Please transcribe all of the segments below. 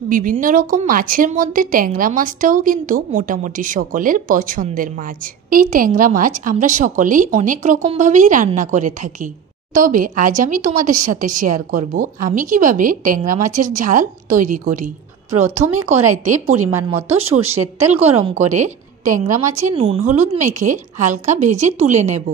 বিভিন্ন রকম মাছের মধ্যে ট্যাংরা মাছটাও কিন্তু মোটামুটি সকলের পছন্দের মাছ। এই ট্যাংরা মাছ আমরা সকলেই অনেক রকমভাবেই রান্না করে থাকি। তবে আজ আমি তোমাদের সাথে শেয়ার করব আমি কিভাবে ট্যাংরা মাছের ঝাল তৈরি করি। প্রথমে কড়াইতে পরিমাণ মতো সর্ষের তেল গরম করে ট্যাংরা মাছে নুন হলুদ মেখে হালকা ভেজে তুলে নেব।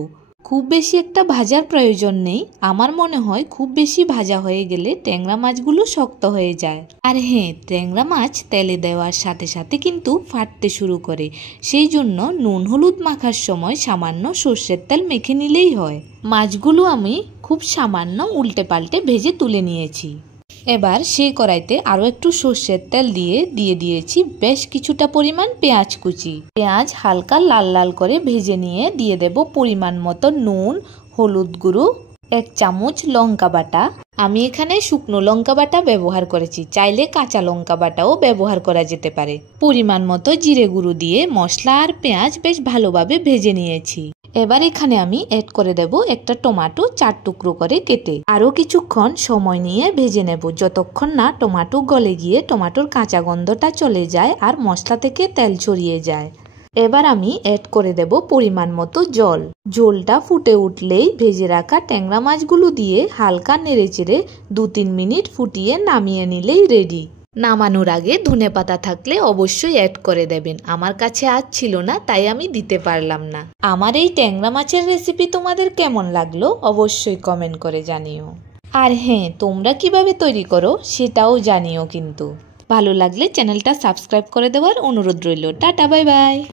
খুব বেশি একটা ভাজার প্রয়োজন নেই, আমার মনে হয় খুব বেশি ভাজা হয়ে গেলে ট্যাংরা মাছগুলো শক্ত হয়ে যায়। আর হ্যাঁ, ট্যাংরা মাছ তেলে দেওয়ার সাথে সাথে কিন্তু ফাটতে শুরু করে, সেই জন্য নুন হলুদ মাখার সময় সামান্য সর্ষের তেল মেখে নিলেই হয়। মাছগুলো আমি খুব সামান্য উল্টে পাল্টে ভেজে তুলে নিয়েছি। এবার সেই কড়াইতে আরও একটু সর্ষের তেল দিয়ে দিয়েছি বেশ কিছুটা পরিমাণ পেঁয়াজ কুচি। পেঁয়াজ হালকা লাল লাল করে ভেজে নিয়ে দিয়ে দেব পরিমাণ মতো নুন, হলুদ গুঁড়ো, 1 চামচ লঙ্কা বাটা। আমি এখানে শুকনো লঙ্কা বাটা ব্যবহার করেছি, চাইলে কাঁচা লঙ্কা বাটাও ব্যবহার করা যেতে পারে। পরিমাণ মতো জিরে গুঁড়ো দিয়ে মশলা আর পেঁয়াজ বেশ ভালোভাবে ভেজে নিয়েছি। এবার এখানে আমি অ্যাড করে দেব একটা টমেটো 4 টুকরো করে কেটে। আরও কিছুক্ষণ সময় নিয়ে ভেজে নেব, যতক্ষণ না টমেটো গলে গিয়ে টমেটোর কাঁচা গন্ধটা চলে যায় আর মশলা থেকে তেল ছড়িয়ে যায়। এবার আমি অ্যাড করে দেব পরিমাণ মতো জল। ঝোলটা ফুটে উঠলেই ভেজে রাখা ট্যাংরা মাছগুলো দিয়ে হালকা নেড়েচেড়ে 2-3 মিনিট ফুটিয়ে নামিয়ে নিলেই রেডি। নামানোর আগে ধনেপাতা থাকলে অবশ্যই অ্যাড করে দেবেন। আমার কাছে আজ ছিল না, তাই আমি দিতে পারলাম না। আমার এই ট্যাংরা মাছের রেসিপি তোমাদের কেমন লাগলো অবশ্যই কমেন্ট করে জানিও। আর হ্যাঁ, তোমরা কিভাবে তৈরি করো সেটাও জানিও কিন্তু। ভালো লাগলে চ্যানেলটা সাবস্ক্রাইব করে দেওয়ার অনুরোধ রইল। Tata, bye bye.